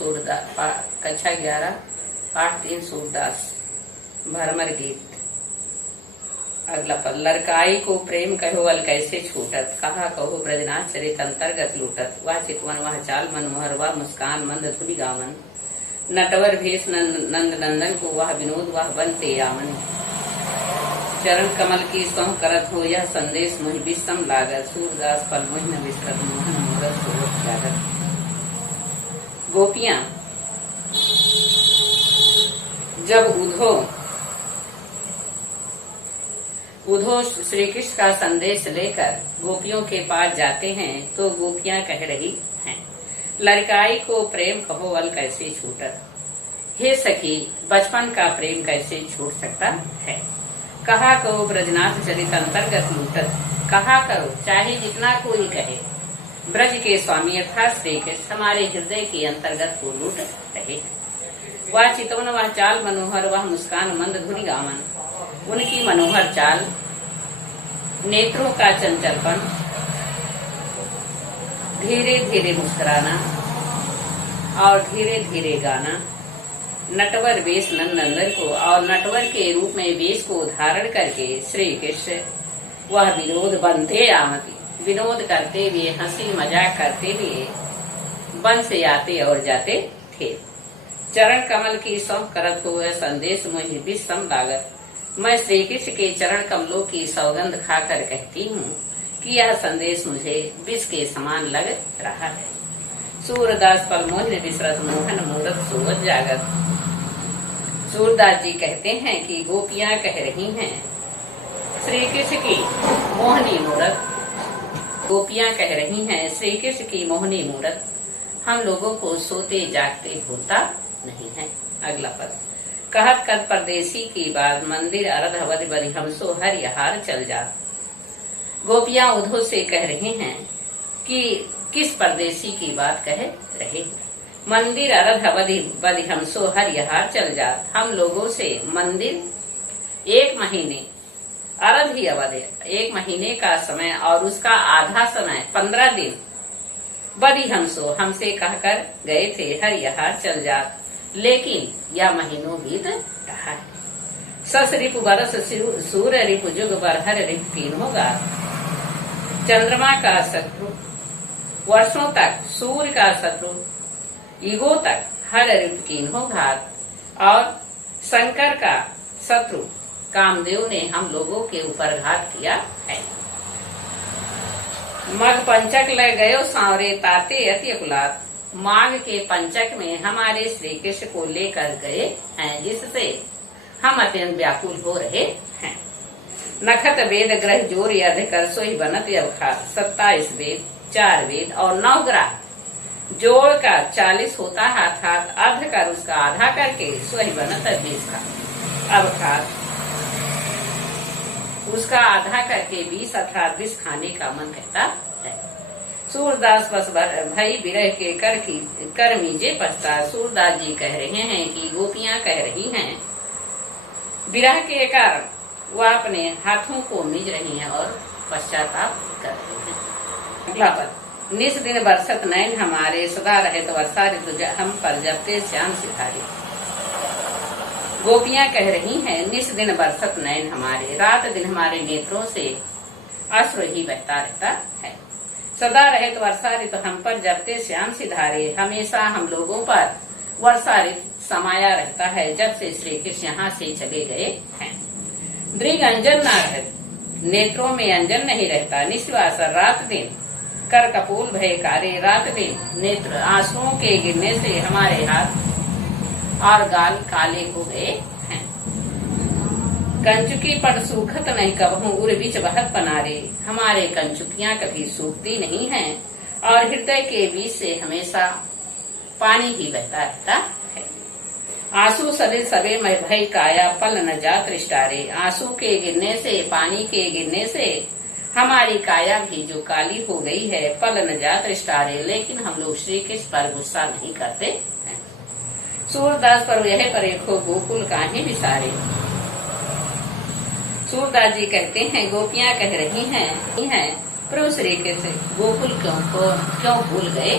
सूरदास कक्षा 11 पाठ 3 सूरदास भरमर गीत। अगला पद। लड़काई को प्रेम कहो वल कैसे छूटत, कहा कहो ब्रजनाथ चरित अंतर्गत लूटत। वह चितवन वह चाल मनोहर, वह मुस्कान मंद धुनि गावन। नटवर भेष नंद नंदन को वह विनोद, वह बनते आवन। चरण कमल की सौं करत हो, यह संदेश मुहि विषम लागत। सूरदास पल मोहि न विसरत, मोहन मूरत सोरठ लागत। गोपियां जब उद्धव श्री कृष्ण का संदेश लेकर गोपियों के पास जाते हैं तो गोपियां कह रही हैं, लड़काई को प्रेम कहो वल कैसे छूटत। हे सखी, बचपन का प्रेम कैसे छूट सकता है। कहा कहो ब्रजनाथ चरित अंतर्गत लूटत। कहा करो चाहे जितना कोई कहे, ब्रज के स्वामी अर्थात श्री कृष्ण हमारे हृदय के अंतर्गत को लूट रहे हैं। वह चितवन वह चाल मनोहर, वह मुस्कान मंद धुनि गावन। उनकी मनोहर चाल, नेत्रों का चंचलपन, धीरे धीरे मुस्कुराना और धीरे धीरे गाना। नटवर वेश नंदन को और नटवर के रूप में वेश को धारण करके श्री कृष्ण वह विनोद बनते आमती, विनोद करते हुए हंसी मजाक करते हुए वन से आते और जाते थे। चरण कमल की सौंप करत हो, संदेश मुझे विषम लागत। मैं श्री कृष्ण के चरण कमलों की सौगंध खाकर कहती हूँ कि यह संदेश मुझे विष के समान लग रहा है। सूरदास पल मोहि न विसरत, मोहन मूरत सोरठ जागत। सूरदास जी कहते हैं कि गोपियां कह रही हैं श्री कृष्ण की मोहनी मूरत, गोपियां कह रही हैं श्री कृष्ण की मोहनी मूरत हम लोगों को सोते जागते भूलता नहीं है। अगला पद। कहत कद परदेसी की बात, मंदिर अरध अवध बरि हमसो हर यहार चल जात। गोपियां उद्धव से कह रहे हैं कि किस परदेसी की बात कह रहे। मंदिर अरध अवधि बरि हमसो हर यहार चल जात। हम लोगों से मंदिर 1 महीने, अरध ही अवध 1 महीने का समय और उसका आधा समय 15 दिन बड़ी हमसो हमसे कहकर गए थे हर यहार चल जात, लेकिन यह महीनों बीत रहा है। सस रिपु बरस सूर्य रिपु जुग बरहर रिपु कीन होगा। चंद्रमा का शत्रु वर्षों तक, सूर्य का शत्रु युगों तक हर रिपु कीन हो घात। और शंकर का शत्रु कामदेव ने हम लोगों के ऊपर घात किया है। मघ पंचक ले गयो सांवरे ताते अति अकुलात। माघ के पंचक में हमारे श्री कृष्ण को लेकर गए हैं, जिससे हम अत्यंत व्याकुल हो रहे हैं। नखत वेद ग्रह जोर अधिकर सोई बनत अवखार। 27 वेद, 4 वेद और 9 ग्रह जोड़ कर 40 होता है, अर्थात अर्ध कर उसका आधा करके सोई बनत 20 का अवखार, उसका आधा करके 20 अर्थात 20 खाने का मन कहता है। सूरदास बस भई विरह के कर मीजे पछता। सूरदास जी कह रहे हैं कि गोपियां कह रही हैं विरह के कारण वह अपने हाथों को मीज रही हैं और पश्चाताप कर रही हैं। अगला पद। निस दिन बरसत नैन हमारे, सदा रहे तो वर्षा ऋतु हम पर जपते श्याम सितारे। गोपियां कह रही हैं निस दिन बरसत नैन हमारे, रात दिन हमारे नेत्रों से अश्रु ही बहता रहता है। सदा रहे तो वर्षा ऋतु हम पर जपते श्याम सिधारे, हमेशा हम लोगों पर वर्षा ऋतु समाया रहता है जब से श्री कृष्ण यहाँ से चले गए हैं। दृग अंजन न रह, नेत्रों में अंजन नहीं रहता। निश्वासर रात दिन कर कपूल भय कारे, रात दिन नेत्र आंसुओं के गिरने से हमारे हाथ और गाल काले हो गए हैं। कंचुकी पर सूखत नहीं कबहू, उर बीच बहत पनारे। हमारे कंचुकियां कभी सूखती नहीं हैं और हृदय के बीच से हमेशा पानी ही बहता रहता है। आंसू सलिल सबे मैं भय काया, पल न जात रिष्टारे। आंसू के गिरने से, पानी के गिरने से हमारी काया भी जो काली हो गई है, पल न जात रिष्टारे। लेकिन हम लोग श्री कृष्ण पर गुस्सा नहीं करते हैं। सूरदास पर यह पर देखो गोकुल काहे विसारे। सूरदास जी कहते हैं गोपियां कह रही हैं प्रभु श्री कृष्ण गोकुल क्यों भूल गए